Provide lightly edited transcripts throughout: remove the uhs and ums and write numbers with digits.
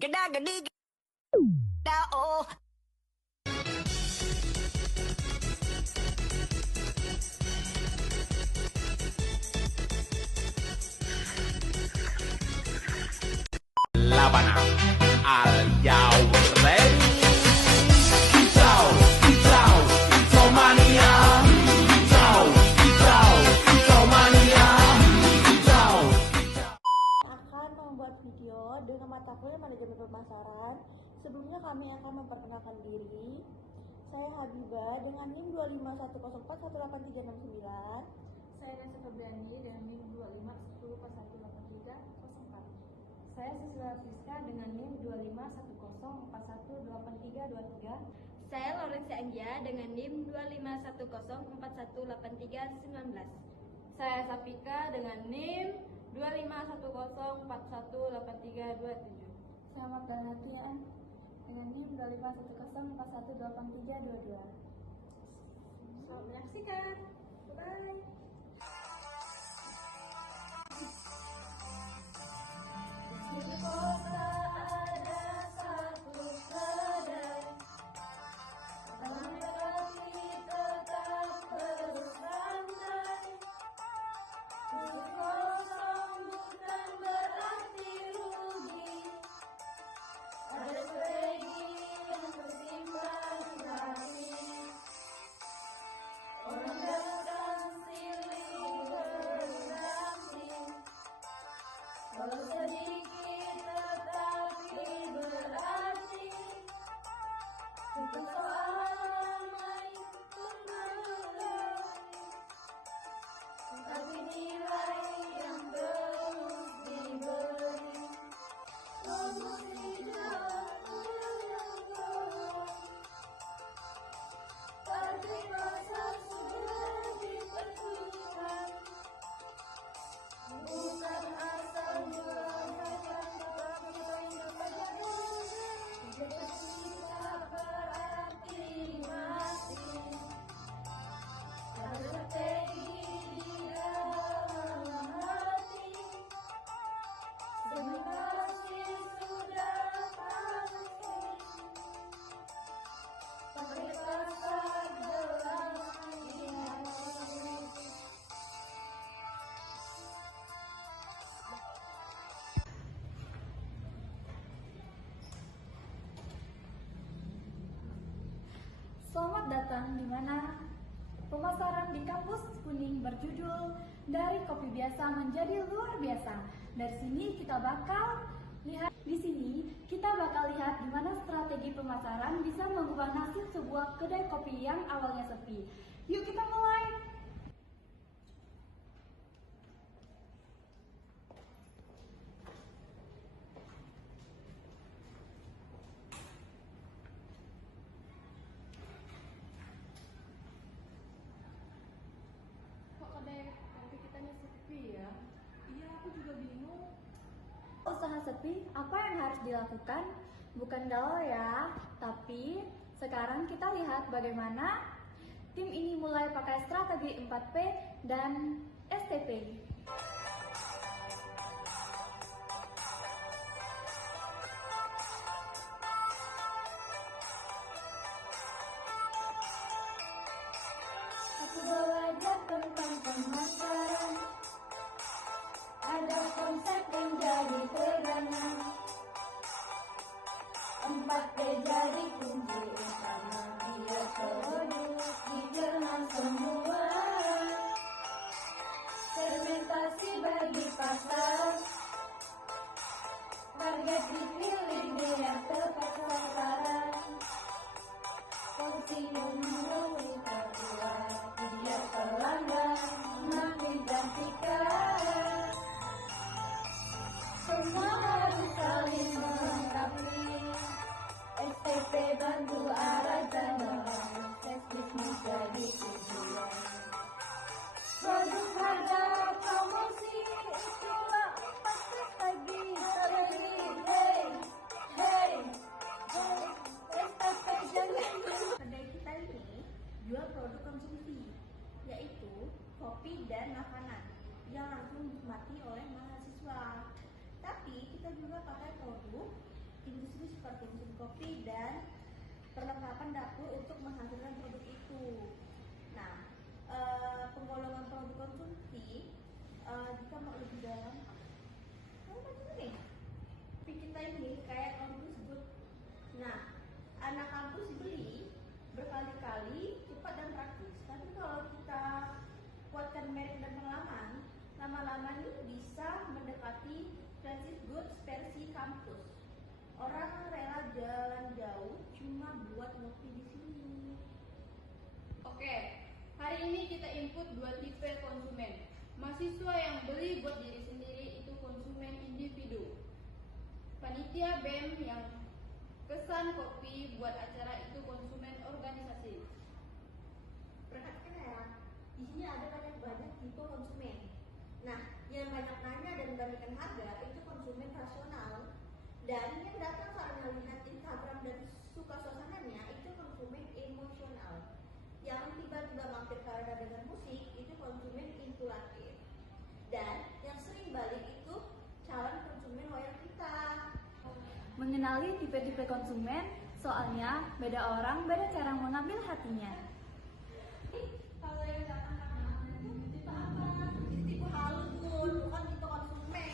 Geda gedi geda oh. Labana al Yau Ready. Kicau, kicau, kicau mania. Kicau, kicau, kicau mania. Kicau, kicau. Akan membuat video dengan mata kuliah manajemen pemasaran. Sebelumnya kami akan memperkenalkan diri. Saya Habibah dengan NIM 251041839. Saya Nesa Febriani dengan NIM 25101183004. Saya Siswa Friska dengan NIM 25104188323. Saya Lorenza Anggia dengan NIM 251041839. Saya Sapika dengan NIM 25104188327. Selamat latihan dengan NIM 25104188322. Selamat menyaksikan. Bye. Di kota ada satu kedai, tapi tetap terus ramai. Di kosong bukan berarti rugi, ada strategi yang bersimpan rapi. Orang datang silih berganti, walau sedikit tetapi berarti. Untuk soal main kembali, tapi nilai yang terus diberi. Namun tidak menyentuh, tapi pasar sudah ditentukan. Bukan asal mengatakan, tetapi yang dapat jaga. Tidak berarti mati. Ada strategi di dalam hati. Demi kasih sudah pasti, tapi pasar gelap di hati. Selamat datang di mana pemasaran di kampus kuning berjudul Dari Kopi Biasa Menjadi Luar Biasa. Dari sini kita bakal lihat di mana strategi pemasaran bisa mengubah nasib sebuah kedai kopi yang awalnya sepi. Yuk kita mulai. Kok kedai kopi kita sepi ya? Iya, aku juga bingung. Usaha sepi, apa yang harus dilakukan? Bukan galau ya, tapi sekarang kita lihat bagaimana tim ini mulai pakai strategi 4P dan STP. Aku belajar tentang pemasaran, ada konsep yang jadi pegangan. 4P jadi kunci utama, biar produk dikenal semua. Segmentasi bagi pasar, target dipilih biar tepat sasaran. Fungsi memenuhi terbuat, biar pelanggan makin gantikan. Semua harus saling melengkapi, STP bantu arah jalan, bisnis jadi tujuan. Produk harga promosi itulah 4P lagi. Hey, hey, hey, STP jangan. Kedai kita ini jual produk konsumsi, yaitu kopi dan makanan yang langsung dinikmati oleh mahasiswa. Tapi kita juga pakai produk konsumsi dan perlengkapan dapur untuk menghasilkan produk itu. Nah, penggolongan produk konsumsi jika mau lebih dalam, nih, kita ini kayak kampus good. Nah, anak kampus beli berkali-kali, cepat dan praktis. Tapi kalau kita kuatkan merek dan pengalaman, lama-lama ini bisa mendekati Francis Goods versi kampus. Orang rela jalan jauh cuma buat ngopi di sini. Oke, hari ini kita input dua tipe konsumen. Mahasiswa yang beli buat diri sendiri itu konsumen individu. Panitia BEM yang pesan kopi buat acara itu konsumen organisasi. Perhatikan ya, di sini ada banyak tipe konsumen. Nah, yang banyak nanya dan membandingkan harga itu konsumen rasional. Dan yang datang karena lihat Instagram dan suka suasananya itu konsumen emosional. Yang tiba-tiba mampir karena dengar musik itu konsumen impulsif. Dan yang sering balik itu calon konsumen loyal kita. Mengenali tipe-tipe konsumen, soalnya beda orang beda cara mengambil hatinya. Kalau yang datang karena tipe apa? Tipe halus tuh, bukan tipe konsumen.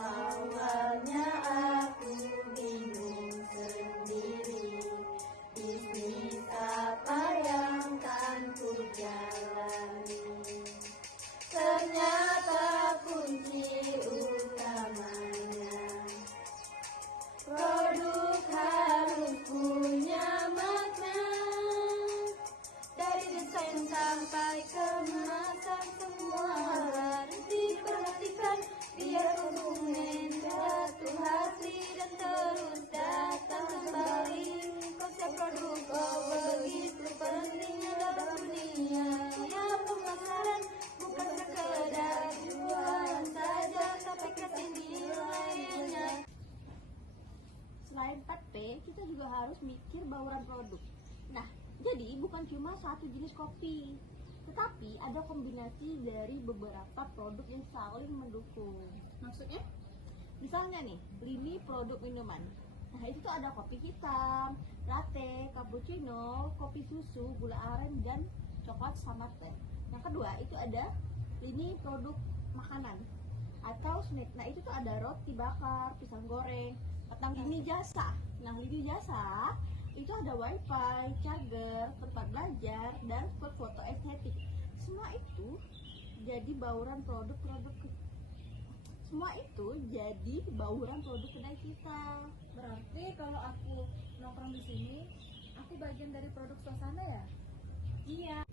Awalnya aku bingung sendiri, bisnis apa yang kan ku jalani. Ternyata kunci utamanya produk harus punya makna. Dari desain sampai kemasan semua harus diperhatikan biar konsumen jatuh hati dan terus datang kembali. Konsep produk begitu pentingnya dalam dunia ya pemasaran, bukan sekedar jualan saja tapi kasih nilainya. Selain 4P, kita juga harus mikir bauran produk. Nah, jadi bukan cuma satu jenis kopi, tetapi ada kombinasi dari beberapa produk yang saling mendukung. Maksudnya? Misalnya nih, lini produk minuman. Nah, itu tuh ada kopi hitam, latte, cappuccino, kopi susu, gula aren, dan coklat sama teh. Yang kedua, itu ada lini produk makanan atau snack. Nah, itu tuh ada roti bakar, pisang goreng, atau lini jasa. Nah, lini jasa itu ada wifi, charger, tempat belajar, dan spot foto estetik. Semua itu jadi bauran produk-produk. Semua itu jadi bauran produk kedai kita. Berarti kalau aku nongkrong di sini, aku bagian dari produk suasana ya? Iya,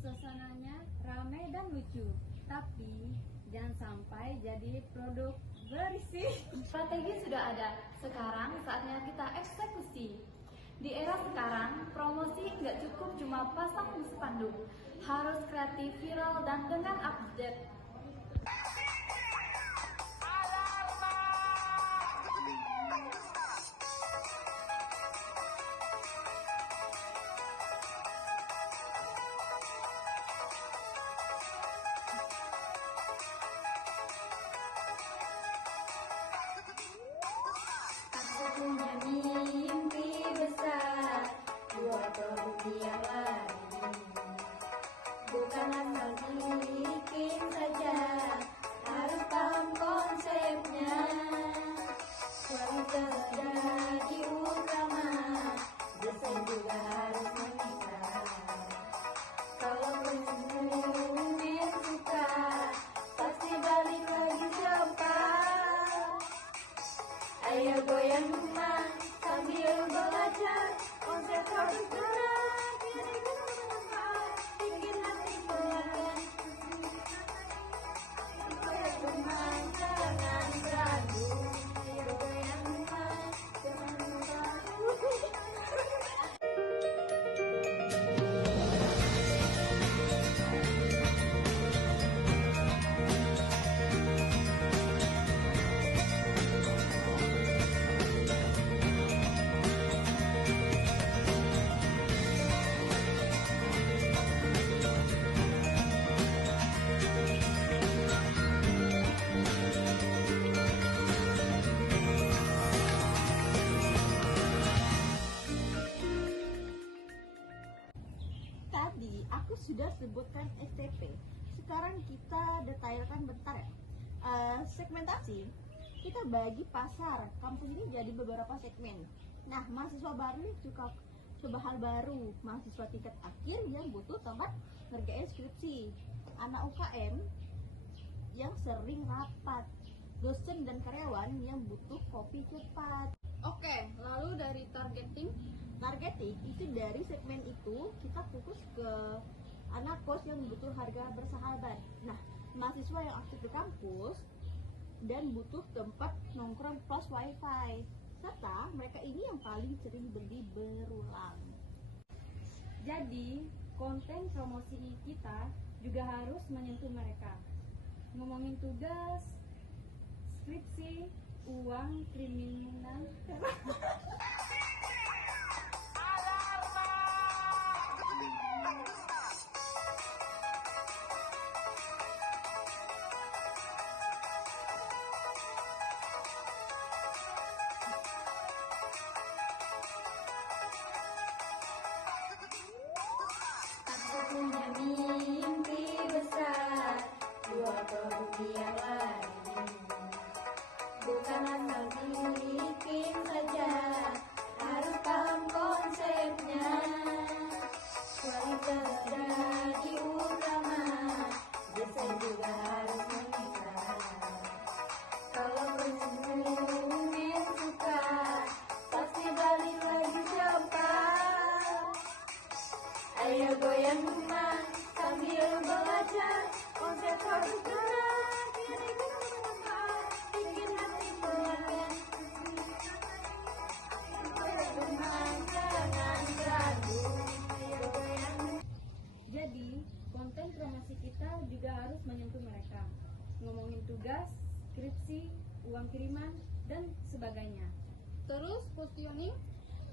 suasananya ramai dan lucu. Tapi jangan sampai jadi produk berisik. Strategi sudah ada, sekarang saatnya kita eksekusi. Di era sekarang, promosi nggak cukup cuma pasang spanduk, harus kreatif, viral, dan dengan update. Punya mimpi besar, buat produk yang lain. Bukan asal bikin saja, harus paham konsepnya. Kualitas jadi utama, desain juga harus menikah. Kalau konsumen suka, pasti balik lagi cepat. Ayo goyang rumah sambil belajar konsep produk gerak, biar bermanfaat, bikin hati pelanggan. Goyang rumah jangan ragu, ayo goyang rumah jangan ragu. sebutkan STP. Sekarang kita detailkan bentar ya. Segmentasi, kita bagi pasar kampus ini jadi beberapa segmen. Nah, mahasiswa baru suka coba hal baru, mahasiswa tingkat akhir yang butuh tempat ngerjain skripsi, anak UKM yang sering rapat, dosen dan karyawan yang butuh kopi cepat. Oke, lalu dari targeting, Itu dari segmen itu kita fokus ke anak kos yang butuh harga bersahabat. Nah, mahasiswa yang aktif di kampus dan butuh tempat nongkrong plus wifi, serta mereka ini yang paling sering beli berulang. Jadi, konten promosi kita juga harus menyentuh mereka. Ngomongin tugas, skripsi, uang, kriminal. Punya mimpi besar, dua yang lain. Bukan asal bikin saja, harus paham konsepnya. Kualitas jadi utama, desain juga harus mengikat. Kalau konsumen suka, pasti balik lagi cepat. Ayo goyang teman sambil belajar konsep produk gerak kiri kanan bikin hati pelanggan teman jangan ragu. Ayo goyang. Jadi, konten promosi kita juga harus menyentuh mereka. Ngomongin tugas, skripsi, uang kiriman, dan sebagainya. terus positioning.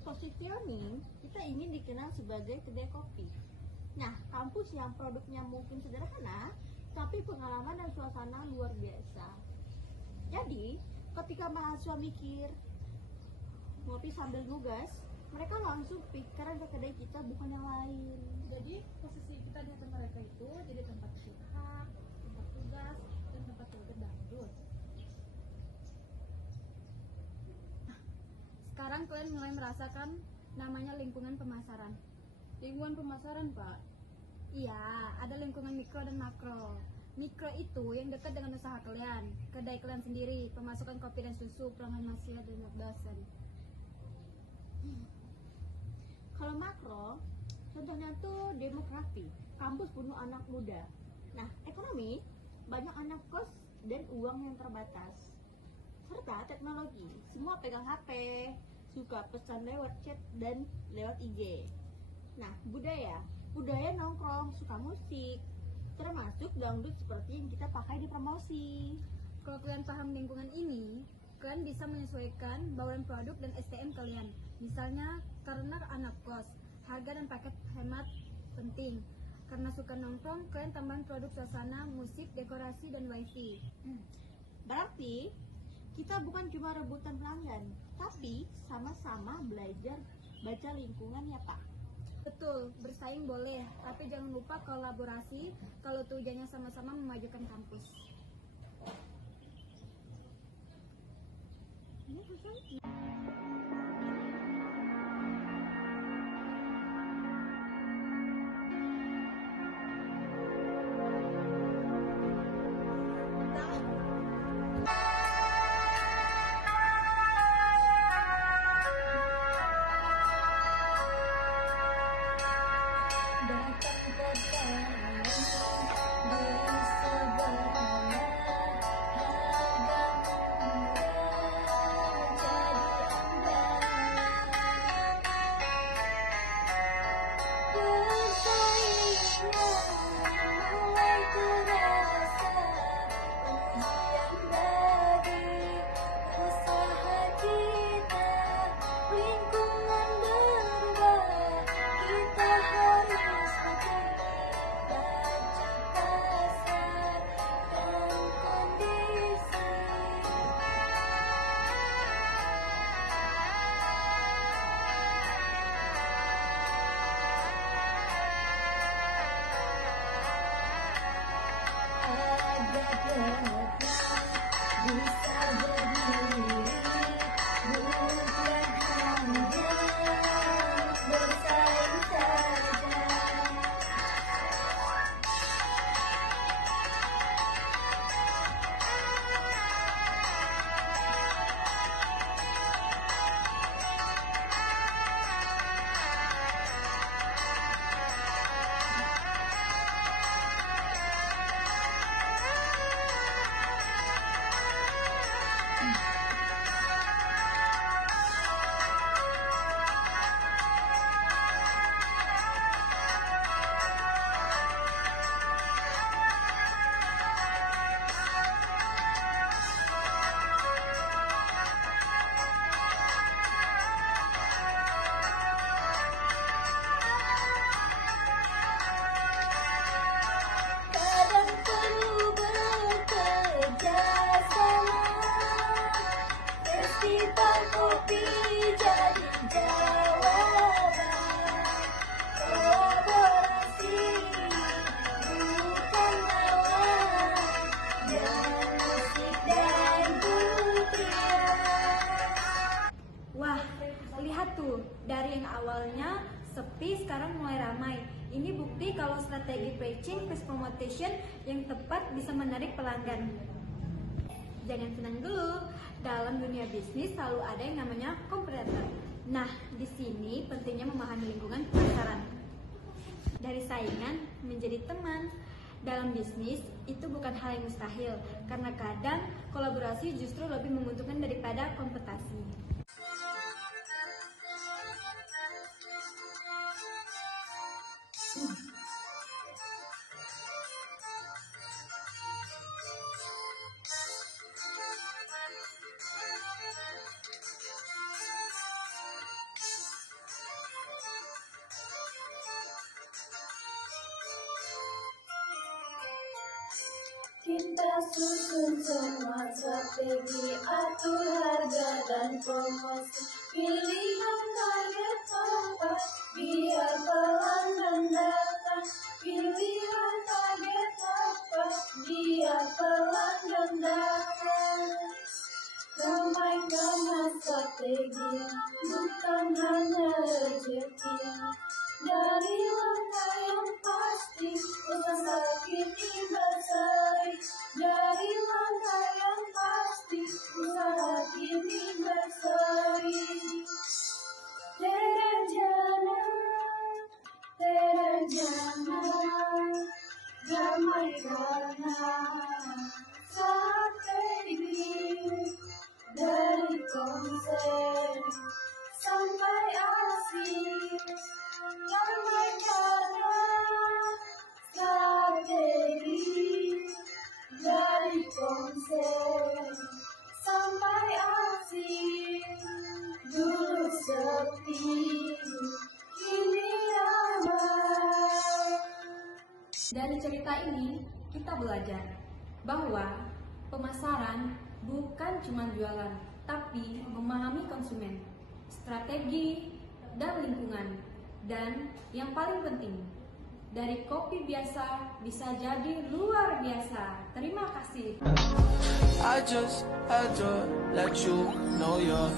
Positioning, kita ingin dikenal sebagai kedai kopi. Nah, kampus yang produknya mungkin sederhana, tapi pengalaman dan suasana luar biasa. Jadi, ketika mahasiswa mikir ngopi sambil nugas, mereka langsung pikiran ke kedai kita, bukan yang lain. Jadi, posisi kita di hati mereka itu jadi tempat curhat, tempat tugas, dan tempat joget dangdut. Sekarang kalian mulai merasakan namanya lingkungan pemasaran. Lingkungan pemasaran, Pak. Iya, ada lingkungan mikro dan makro. Mikro itu yang dekat dengan usaha kalian, kedai kalian sendiri, pemasukan kopi dan susu, pelanggan mahasiswa dan dosen. Kalau makro, contohnya tuh demografi, kampus penuh anak muda. Nah, ekonomi, banyak anak kos dan uang yang terbatas. Serta teknologi, semua pegang HP, suka pesan lewat chat dan lewat IG. Nah, budaya nongkrong, suka musik, termasuk dangdut seperti yang kita pakai di promosi. Kalau kalian paham lingkungan ini, kalian bisa menyesuaikan bauran produk dan STM kalian. Misalnya, karena anak kos, harga dan paket hemat penting. Karena suka nongkrong, kalian tambahan produk suasana, musik, dekorasi, dan wifi. Berarti, kita bukan cuma rebutan pelanggan, tapi sama-sama belajar baca lingkungan ya Pak. Betul, bersaing boleh, tapi jangan lupa kolaborasi kalau tujuannya sama-sama memajukan kampus. sepi sekarang mulai ramai. Ini bukti kalau strategi pricing plus promotion yang tepat bisa menarik pelanggan. Jangan senang dulu, dalam dunia bisnis selalu ada yang namanya kompetitor. Nah, di sini pentingnya memahami lingkungan pemasaran. Dari saingan menjadi teman. Dalam bisnis itu bukan hal yang mustahil, karena kadang kolaborasi justru lebih menguntungkan daripada kompetisi. Kita susun semua strategi, atur harga dan promosi, pilihan target tepat biar pelanggan datang. Pilihan target tepat biar pelanggan datang. Ramai karena strategi, bukan hanya rezeki. Dari langkah yang pasti, usaha kini berseri. Dari langkah yang pasti, usaha kini berseri. Terjana, ramai karena strategi. Dari konsep sampai asyik, ramai karena strategi. Dari konsep sampai asyik, dulu sepi, kini ramai. Dari cerita ini, kita belajar bahwa pemasaran bukan cuma jualan, tapi memahami konsumen, strategi, dan lingkungan. Dan yang paling penting, dari kopi biasa bisa jadi luar biasa. Terima kasih. I just had to let you know you're